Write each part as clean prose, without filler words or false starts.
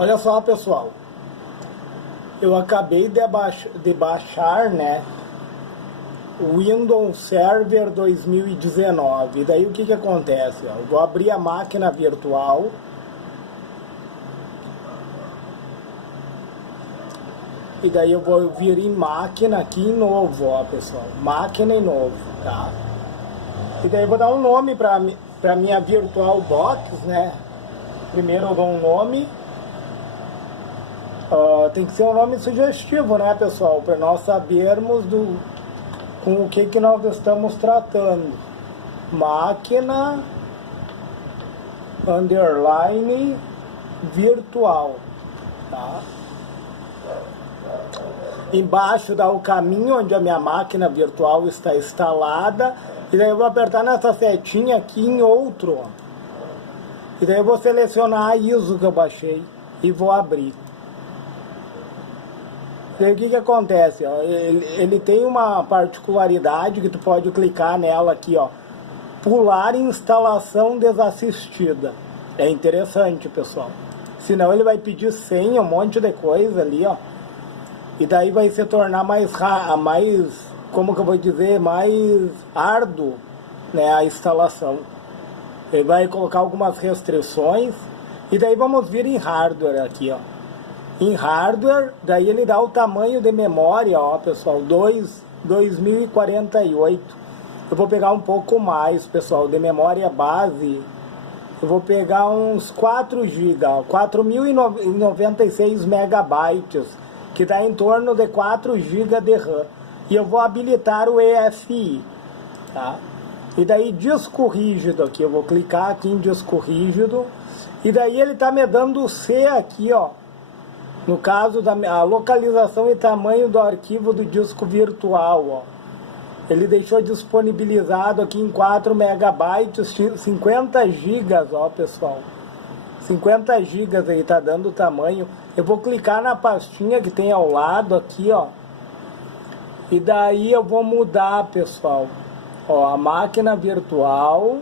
Olha só, pessoal, eu acabei de baixar, né, o Windows Server 2019. E daí o que acontece? Eu vou abrir a máquina virtual. E daí eu vou vir em máquina aqui em novo, ó, pessoal. Máquina em novo, tá? E daí eu vou dar um nome para minha VirtualBox, né? Primeiro eu dou um nome. Tem que ser um nome sugestivo, né, pessoal? Para nós sabermos com o que nós estamos tratando. Máquina underline virtual, tá? Embaixo dá o caminho onde a minha máquina virtual está instalada. E daí eu vou apertar nessa setinha aqui em outro, ó. E daí eu vou selecionar a ISO que eu baixei e vou abrir. E aí o que acontece? Ó, ele tem uma particularidade que tu pode clicar nela aqui, ó. Pular instalação desassistida. É interessante, pessoal. Senão ele vai pedir senha, um monte de coisa ali, ó. E daí vai se tornar mais, como que eu vou dizer, mais árduo, né, a instalação. Ele vai colocar algumas restrições. E daí vamos vir em hardware aqui, ó. Em hardware, daí ele dá o tamanho de memória, ó, pessoal, 2048. Eu vou pegar um pouco mais, pessoal, de memória base. Eu vou pegar uns 4 GB, 4.096 megabytes, que dá em torno de 4 GB de RAM. E eu vou habilitar o EFI, tá? E daí disco rígido aqui, eu vou clicar aqui em disco rígido. E daí ele tá me dando o C aqui, ó. No caso da localização e tamanho do arquivo do disco virtual, ó. Ele deixou disponibilizado aqui em 4 megabytes, 50 gigas, ó, pessoal. 50 gigas aí tá dando o tamanho. Eu vou clicar na pastinha que tem ao lado aqui, ó. E daí eu vou mudar, pessoal. Ó, a máquina virtual.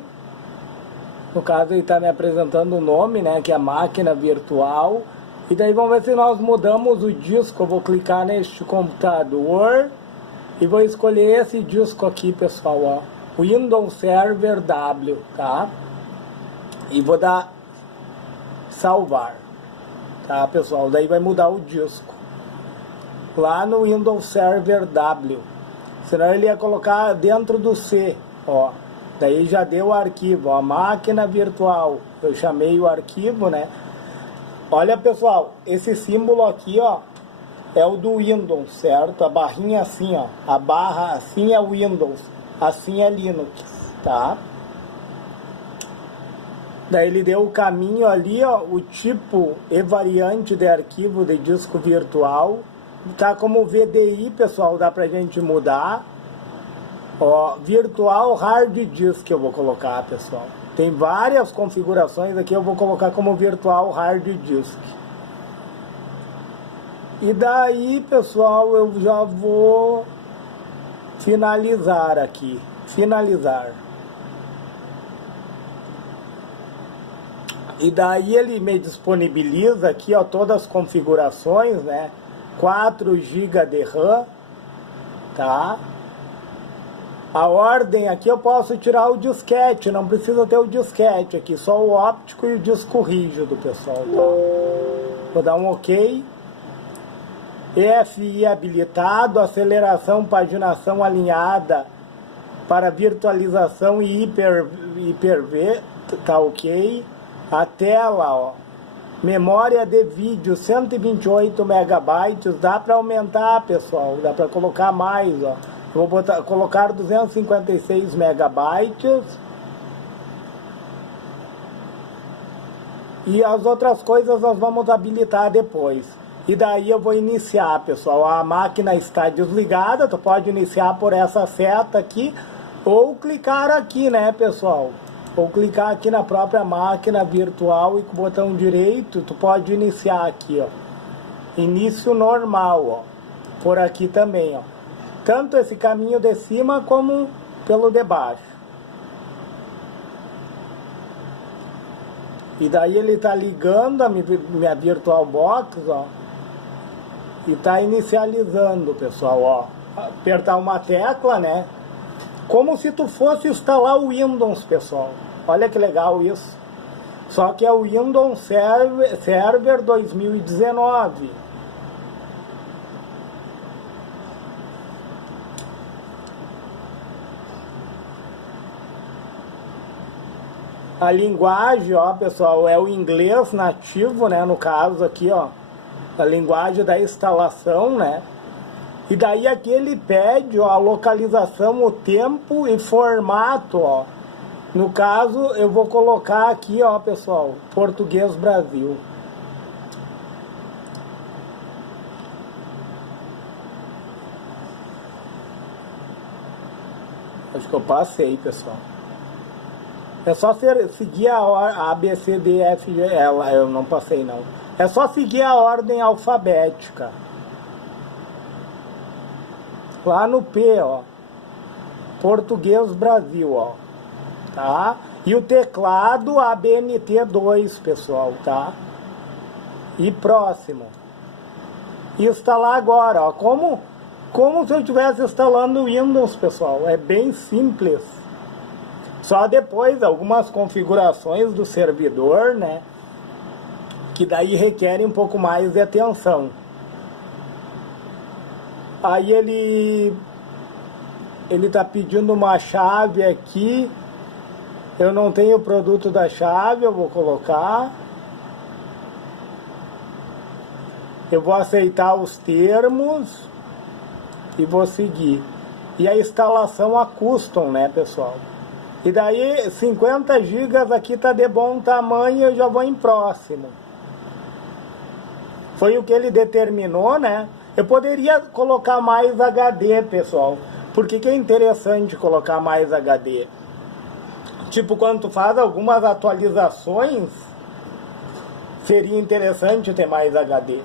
No caso ele tá me apresentando o nome, né, que é a máquina virtual. E daí vamos ver se nós mudamos o disco. Eu vou clicar neste computador e vou escolher esse disco aqui, pessoal, ó. Windows Server W, tá? E vou dar salvar, tá, pessoal? Daí vai mudar o disco lá no Windows Server W. Senão ele ia colocar dentro do C, ó. Daí já deu o arquivo, ó, máquina virtual. Eu chamei o arquivo, né? Olha, pessoal, esse símbolo aqui, ó, é o do Windows, certo? A barrinha assim, ó, a barra assim é Windows, assim é Linux, tá? Daí ele deu o caminho ali, ó, o tipo e variante de arquivo de disco virtual. Tá como VDI, pessoal, dá pra gente mudar. Ó, Virtual Hard Disk eu vou colocar, pessoal. Tem várias configurações aqui, eu vou colocar como Virtual Hard Disk. E daí, pessoal, eu já vou finalizar aqui. Finalizar. E daí ele me disponibiliza aqui, ó, todas as configurações, né? 4 GB de RAM, tá? A ordem aqui eu posso tirar o disquete, não precisa ter o disquete aqui, só o óptico e o disco rígido, pessoal, tá? Vou dar um OK. EFI habilitado, aceleração, paginação alinhada para virtualização e Hyper-V, tá OK. A tela, ó, memória de vídeo 128 megabytes, dá para aumentar, pessoal, dá para colocar mais, ó. Eu vou colocar 256 megabytes. E as outras coisas nós vamos habilitar depois. E daí eu vou iniciar, pessoal. A máquina está desligada, tu pode iniciar por essa seta aqui, ou clicar aqui, né, pessoal? Ou clicar aqui na própria máquina virtual e com o botão direito, tu pode iniciar aqui, ó. Início normal, ó. Por aqui também, ó. Tanto esse caminho de cima como pelo de baixo. E daí ele está ligando a minha VirtualBox, ó. E está inicializando, pessoal, ó. Apertar uma tecla, né? Como se tu fosse instalar o Windows, pessoal. Olha que legal isso. Só que é o Windows Server 2019. A linguagem, ó, pessoal, é o inglês nativo, né? No caso aqui, ó, a linguagem da instalação, né? E daí aqui ele pede, ó, a localização, o tempo e formato, ó. No caso, eu vou colocar aqui, ó, pessoal, Português Brasil. Acho que eu passei, pessoal. É só seguir a B, C, D, F, G, L. Eu não passei, não. É só seguir a ordem alfabética. Lá no P, ó. Português Brasil, ó. Tá? E o teclado ABNT2, pessoal, tá? E próximo. Instalar agora, ó. Como se eu estivesse instalando o Windows, pessoal. É bem simples. Só depois algumas configurações do servidor, né? Que daí requerem um pouco mais de atenção. Aí ele tá pedindo uma chave aqui. Eu não tenho o produto da chave, eu vou colocar. Eu vou aceitar os termos e vou seguir. E a instalação a custom, né, pessoal? E daí 50 GB aqui tá de bom tamanho, eu já vou em próximo. Foi o que ele determinou, né? Eu poderia colocar mais HD, pessoal. Por que é interessante colocar mais HD? Tipo, quando tu faz algumas atualizações, seria interessante ter mais HD.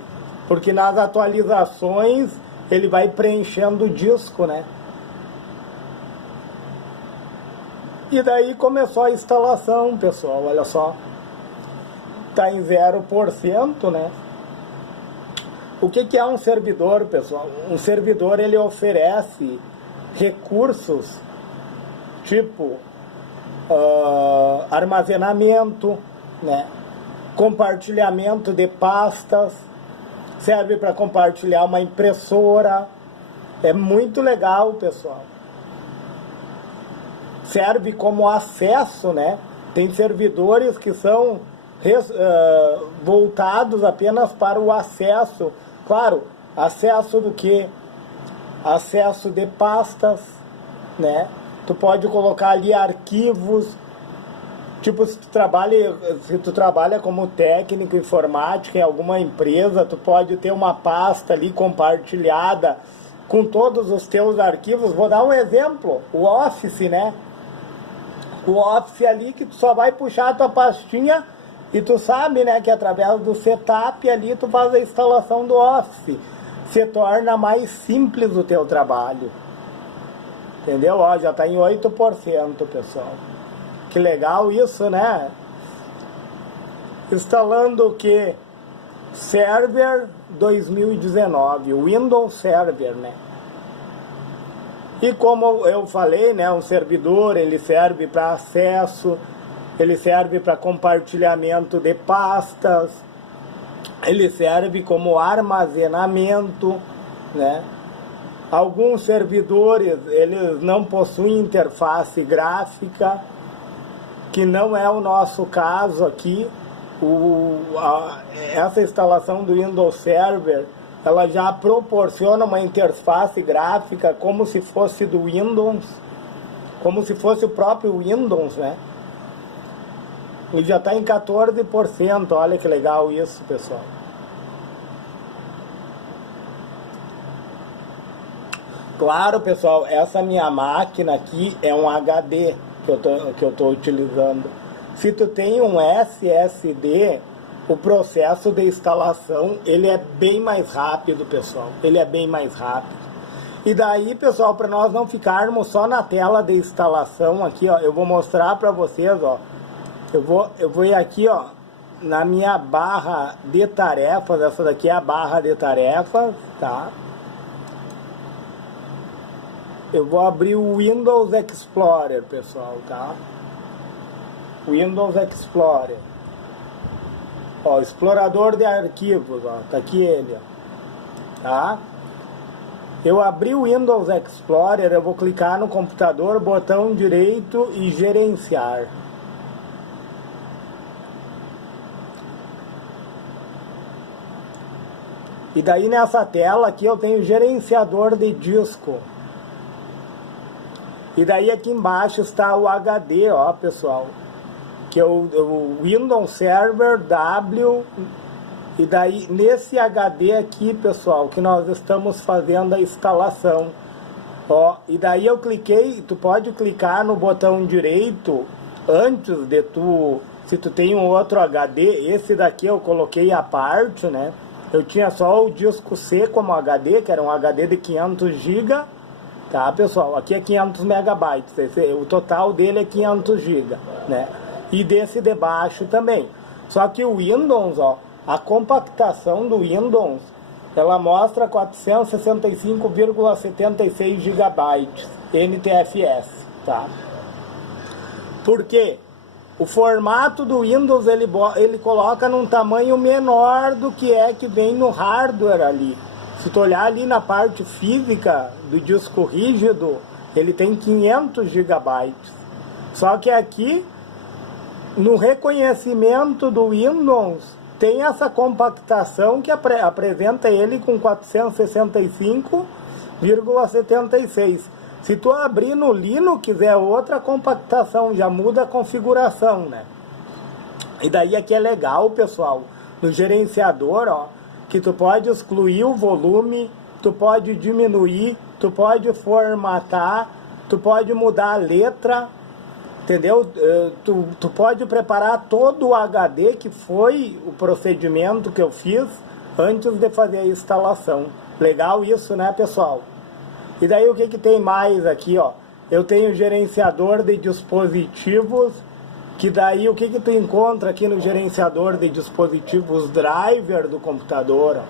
Porque nas atualizações, ele vai preenchendo o disco, né? E daí começou a instalação, pessoal, olha só. Tá em 0%, né? O que é um servidor, pessoal? Um servidor, ele oferece recursos, tipo armazenamento, né? Compartilhamento de pastas, serve para compartilhar uma impressora. É muito legal, pessoal. Serve como acesso, né? Tem servidores que são voltados apenas para o acesso. Claro, acesso do que? Acesso de pastas, né? Tu pode colocar ali arquivos. Tipo, se tu trabalha como técnico informático em alguma empresa, tu pode ter uma pasta ali compartilhada com todos os teus arquivos. Vou dar um exemplo, o Office, né? O Office ali que tu só vai puxar a tua pastinha e tu sabe, né, que através do setup ali tu faz a instalação do Office. Se torna mais simples o teu trabalho. Entendeu? Ó, já tá em 8%, pessoal. Que legal isso, né? Instalando o que? Server 2019, Windows Server, né? E como eu falei, né, um servidor, ele serve para acesso, ele serve para compartilhamento de pastas, ele serve como armazenamento, né? Alguns servidores, eles não possuem interface gráfica, que não é o nosso caso aqui. Essa instalação do Windows Server, ela já proporciona uma interface gráfica como se fosse do Windows, como se fosse o próprio Windows, né? E já está em 14%, olha que legal isso, pessoal. Claro, pessoal, essa minha máquina aqui é um HD que eu tô utilizando. Se tu tem um SSD, o processo de instalação, ele é bem mais rápido, pessoal. Ele é bem mais rápido. E daí, pessoal, para nós não ficarmos só na tela de instalação aqui, ó, eu vou mostrar para vocês, ó. Eu vou ir aqui, ó, na minha barra de tarefas, essa daqui é a barra de tarefas, tá? Eu vou abrir o Windows Explorer, pessoal, tá? Windows Explorer. Ó, explorador de arquivos, ó, tá aqui ele, ó, tá? Eu abri o Windows Explorer, eu vou clicar no computador, botão direito e gerenciar. E daí nessa tela aqui eu tenho gerenciador de disco. E daí aqui embaixo está o HD, ó, pessoal. Que é o Windows Server W. E daí nesse HD aqui, pessoal, que nós estamos fazendo a instalação. Ó, e daí eu cliquei, tu pode clicar no botão direito antes de tu, se tu tem um outro HD, esse daqui eu coloquei à parte, né? Eu tinha só o disco C como HD, que era um HD de 500 GB, tá, pessoal? Aqui é 500 megabytes, o total dele é 500 GB, né? E desse de baixo também. Só que o Windows, ó, a compactação do Windows, ela mostra 465,76 GB NTFS, tá? Por quê? O formato do Windows ele coloca num tamanho menor do que vem no hardware ali. Se tu olhar ali na parte física do disco rígido, ele tem 500 GB. Só que aqui, no reconhecimento do Windows, tem essa compactação que apresenta ele com 465,76. Se tu abrir no Linux, é outra compactação, já muda a configuração, né? E daí aqui é legal, pessoal, no gerenciador, ó, que tu pode excluir o volume, tu pode diminuir, tu pode formatar, tu pode mudar a letra, entendeu? Tu pode preparar todo o HD, que foi o procedimento que eu fiz antes de fazer a instalação. Legal isso, né, pessoal? E daí o que tem mais aqui, ó? Eu tenho gerenciador de dispositivos, que daí o que tu encontra aqui no gerenciador de dispositivos? Driver do computador, ó.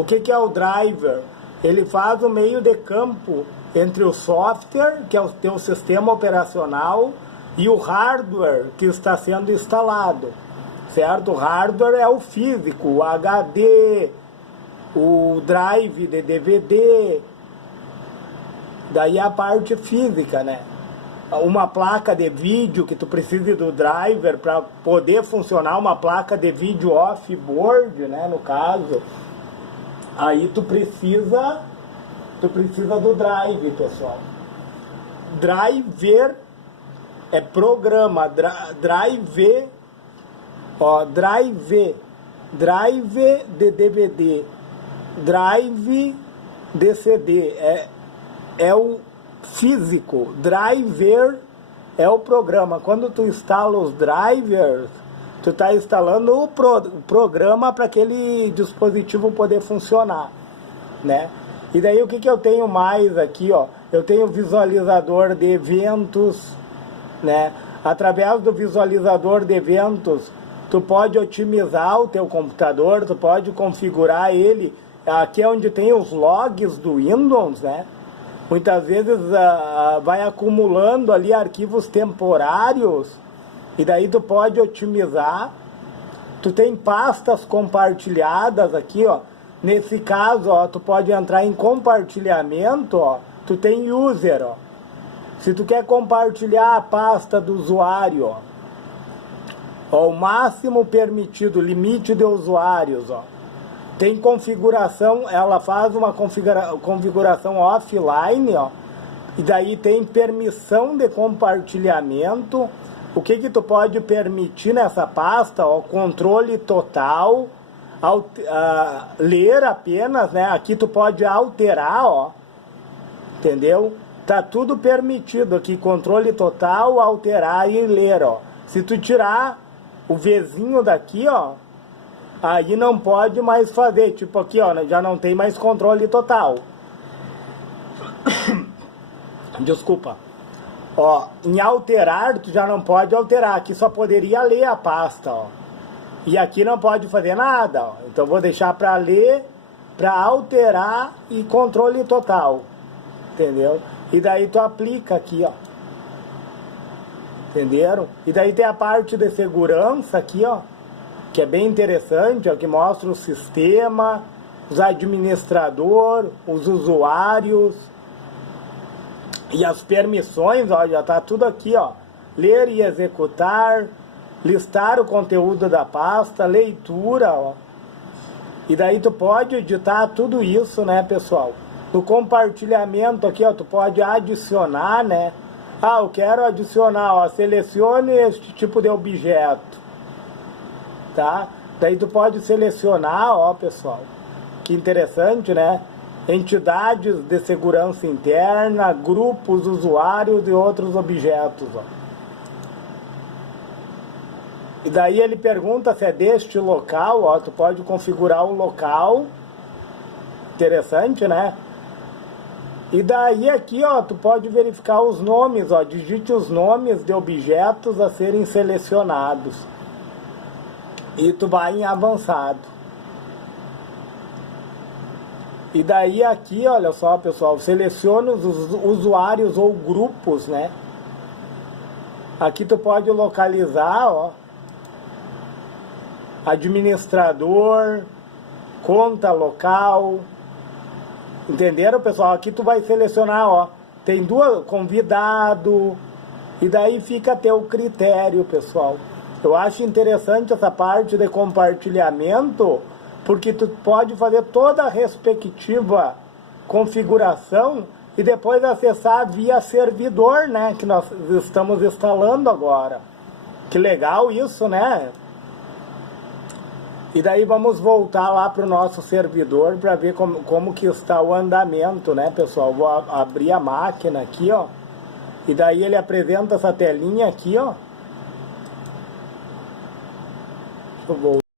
O que é o driver? Ele faz o meio de campo entre o software, que é o teu sistema operacional, e o hardware que está sendo instalado, certo? O hardware é o físico, o HD, o drive de DVD, daí a parte física, né? Uma placa de vídeo que tu precisa do driver para poder funcionar, uma placa de vídeo off-board, né, no caso. Aí tu precisa do drive, pessoal. Driver é programa, drive, ó, drive de DVD, drive de CD, é o físico, driver é o programa. Quando tu instala os drivers, tu está instalando o programa para aquele dispositivo poder funcionar, né? E daí o que eu tenho mais aqui, ó? Eu tenho visualizador de eventos, né? Através do visualizador de eventos, tu pode otimizar o teu computador, tu pode configurar ele. Aqui é onde tem os logs do Windows, né? Muitas vezes vai acumulando ali arquivos temporários, e daí tu pode otimizar. Tu tem pastas compartilhadas aqui, ó. Nesse caso, ó, tu pode entrar em compartilhamento, ó. Tu tem user, ó. Se tu quer compartilhar a pasta do usuário, ó, o máximo permitido, limite de usuários, ó. Tem configuração, ela faz uma configuração offline, ó. E daí tem permissão de compartilhamento. O que tu pode permitir nessa pasta, ó? Controle total, ler apenas, né? Aqui tu pode alterar, ó. Entendeu? Tá tudo permitido aqui, controle total, alterar e ler, ó. Se tu tirar o Vzinho daqui, ó, aí não pode mais fazer, tipo aqui, ó, já não tem mais controle total. Desculpa. Ó, em alterar, tu já não pode alterar, aqui só poderia ler a pasta, ó. E aqui não pode fazer nada, ó. Então vou deixar para ler, para alterar e controle total. Entendeu? E daí tu aplica aqui, ó. Entenderam? E daí tem a parte de segurança aqui, ó, que é bem interessante, ó, que mostra o sistema, os administradores, os usuários e as permissões, ó, já tá tudo aqui, ó. Ler e executar, listar o conteúdo da pasta, leitura, ó. E daí tu pode editar tudo isso, né, pessoal? No compartilhamento aqui, ó, tu pode adicionar, né? Ah, eu quero adicionar, ó, selecione este tipo de objeto, tá? Daí tu pode selecionar, ó, pessoal, que interessante, né? Entidades de segurança interna, grupos, usuários e outros objetos, ó. E daí ele pergunta se é deste local, ó, tu pode configurar o local, interessante, né? E daí aqui, ó, tu pode verificar os nomes, ó, digite os nomes de objetos a serem selecionados. E tu vai em avançado. E daí aqui, olha só, pessoal, seleciona os usuários ou grupos, né? Aqui tu pode localizar, ó, administrador, conta local. Entenderam, pessoal? Aqui tu vai selecionar, ó, tem duas, convidado, e daí fica a teu critério, pessoal. Eu acho interessante essa parte de compartilhamento, porque tu pode fazer toda a respectiva configuração e depois acessar via servidor, né, que nós estamos instalando agora. Que legal isso, né? E daí vamos voltar lá para o nosso servidor para ver como que está o andamento, né, pessoal? Vou abrir a máquina aqui, ó. E daí ele apresenta essa telinha aqui, ó. Deixa eu voltar.